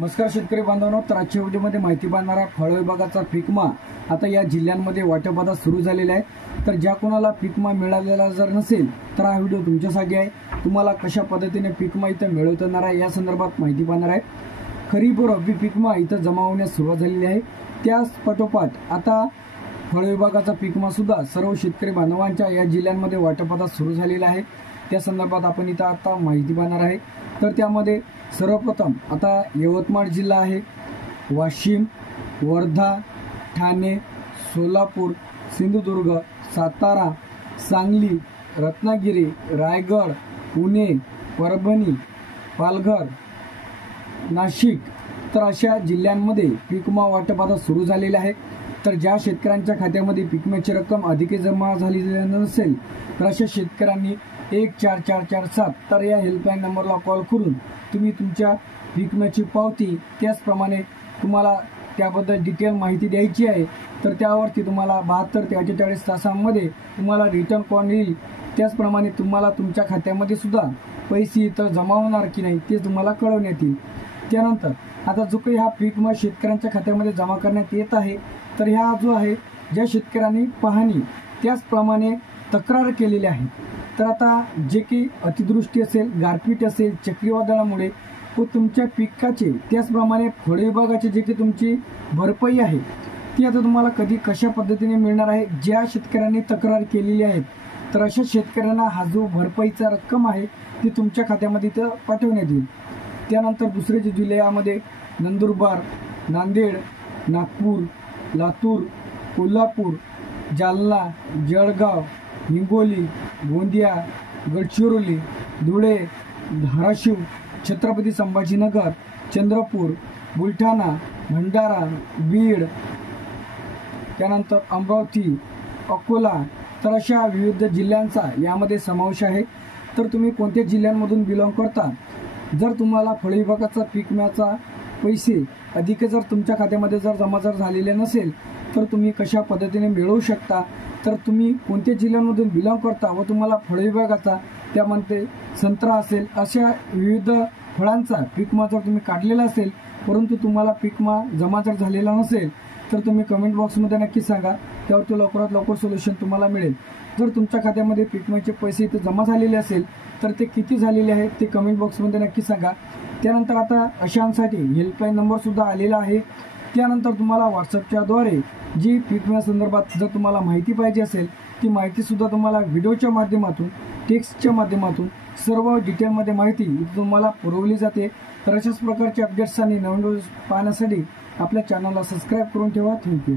नमस्कार शेतकरी बांधवांनो, तर आजच्या व्हिडिओमध्ये माहिती पाहणारा फळ विभागाचा फिकमा आता या जिल्ह्यांमध्ये वाटपात सुरू झालेला आहे। तर ज्या कोणाला फिकमा मिळालेला जर नसेल तर हा व्हिडिओ तुमच्यासाठी आहे। तुम्हाला कशा पद्धतीने फिकमा इथं मिळवता येणार आहे या संदर्भात माहिती पाहणार आहे। खरीप व रब्बी फिकमा इथं जमा होण्यास सुरुवात झालेली आहे। त्याच पाठोपाठ आता फळ विभागाचा फिकमा सुद्धा सर्व शेतकरी बांधवांच्या या जिल्ह्यांमध्ये वाटपात सुरू झालेला आहे। त्या संदर्भात आपण इथं आता माहिती पाहणार आहे। तर त्यामध्ये सर्वप्रथम आता यवतमाळ जिल्हा आहे, वाशिम, वर्धा, ठाणे, सोलापूर, सिंधुदुर्ग, सातारा, सांगली, रत्नागिरी, रायगड, पुणे, परभणी, पालघर, नाशिक तर अशा जिल्ह्यांमध्ये फिकमा वाटपात सुरू झालेले आहे। तर ज्या शेतकऱ्यांच्या खात्यामध्ये फिकम्याची रक्कम अधिक जमा झालेली नसेल तर अशा शेतकऱ्यांनी 14447 तर या हेल्पलाईन नंबरला कॉल करून तुम्ही तुमच्या फिकम्याची पावती त्याचप्रमाणे तुम्हाला त्याबद्दल डिटेल माहिती द्यायची आहे। तर त्यावरती तुम्हाला 72 ते 48 तासांमध्ये तुम्हाला रिटर्न कॉल येईल। त्याचप्रमाणे तुम्हाला तुमच्या खात्यामध्ये सुद्धा पैसे इथं जमा होणार की नाही ते तुम्हाला कळवण्यात येईल। त्यानंतर आता जो काही हा फिकमा शेतकऱ्यांच्या खात्यामध्ये जमा करण्यात येत आहे तर ह्या जो आहे ज्या शेतकऱ्यांनी पाहणी त्याचप्रमाणे तक्रार केलेली आहे तर आता जे की अतिवृष्टी असेल, गारपीट असेल, चक्रीवादळामुळे व तुमच्या पिकाचे त्याचप्रमाणे फळ विभागाची जे की तुमची भरपाई आहे ती आता तुम्हाला कधी कशा पद्धतीने मिळणार आहे। ज्या शेतकऱ्यांनी तक्रार केलेली आहे तर अशा शेतकऱ्यांना हा जो भरपाईचा रक्कम आहे ती तुमच्या खात्यामध्ये इथं पाठवण्यात येईल। त्यानंतर दुसरे जे जिल्ह्यामध्ये नंदुरबार, नांदेड, नागपूर, लातूर, कोल्हापूर, जालना, जळगाव, हिंगोली, गोंदिया, गडचिरोली, धुळे, धाराशिव, छत्रपती संभाजीनगर, चंद्रपूर, बुलढाणा, भंडारा, बीड, त्यानंतर अमरावती, अकोला तर अशा विविध जिल्ह्यांचा यामध्ये समावेश आहे। तर तुम्ही कोणत्या जिल्ह्यांमधून बिलॉंग करता, जर तुम्हाला फळ विभागाचा फिकम्याचा पैसे अधिक जर तुमच्या खात्यामध्ये जर जमा झालेले नसेल तर तुम्ही कशा पद्धतीने मिळवू शकता, तर तुम्ही कोणत्या जिल्ह्यांमधून बिलॉंग करता व तुम्हाला फळ विभागाचा त्यामध्ये संत्रा असेल अशा विविध फळांचा फिकमा जर तुम्ही काढलेला असेल परंतु तुम्हाला फिकमा जमा जर झालेला नसेल तर तुम्ही कमेंट बॉक्समध्ये नक्की सांगा, त्यावरती लवकरात लवकर सोल्युशन तुम्हाला मिळेल। जर तुमच्या खात्यामध्ये फिकम्याचे पैसे इथे जमा झालेले असेल तर ते किती झालेले आहेत ते कमेंट बॉक्समध्ये नक्की सांगा। त्यानंतर आता अशांसाठी हेल्पलाईन नंबर सुद्धा आलेला आहे। त्यानंतर तुम्हाला व्हॉट्सअपच्या द्वारे जी फिकम्या संदर्भात जर तुम्हाला माहिती पाहिजे असेल ती माहिती सुद्धा तुम्हाला व्हिडिओच्या माध्यमातून, टेक्स्टच्या माध्यमातून सर्व डिटेलमध्ये माहिती तुम्हाला पुरवली जाते। तर अशाच प्रकारचे अपडेट्स आणि नवीन व्हिडिओज पाहण्यासाठी आपल्या चॅनलला सबस्क्राईब करून ठेवा। थँक्यू।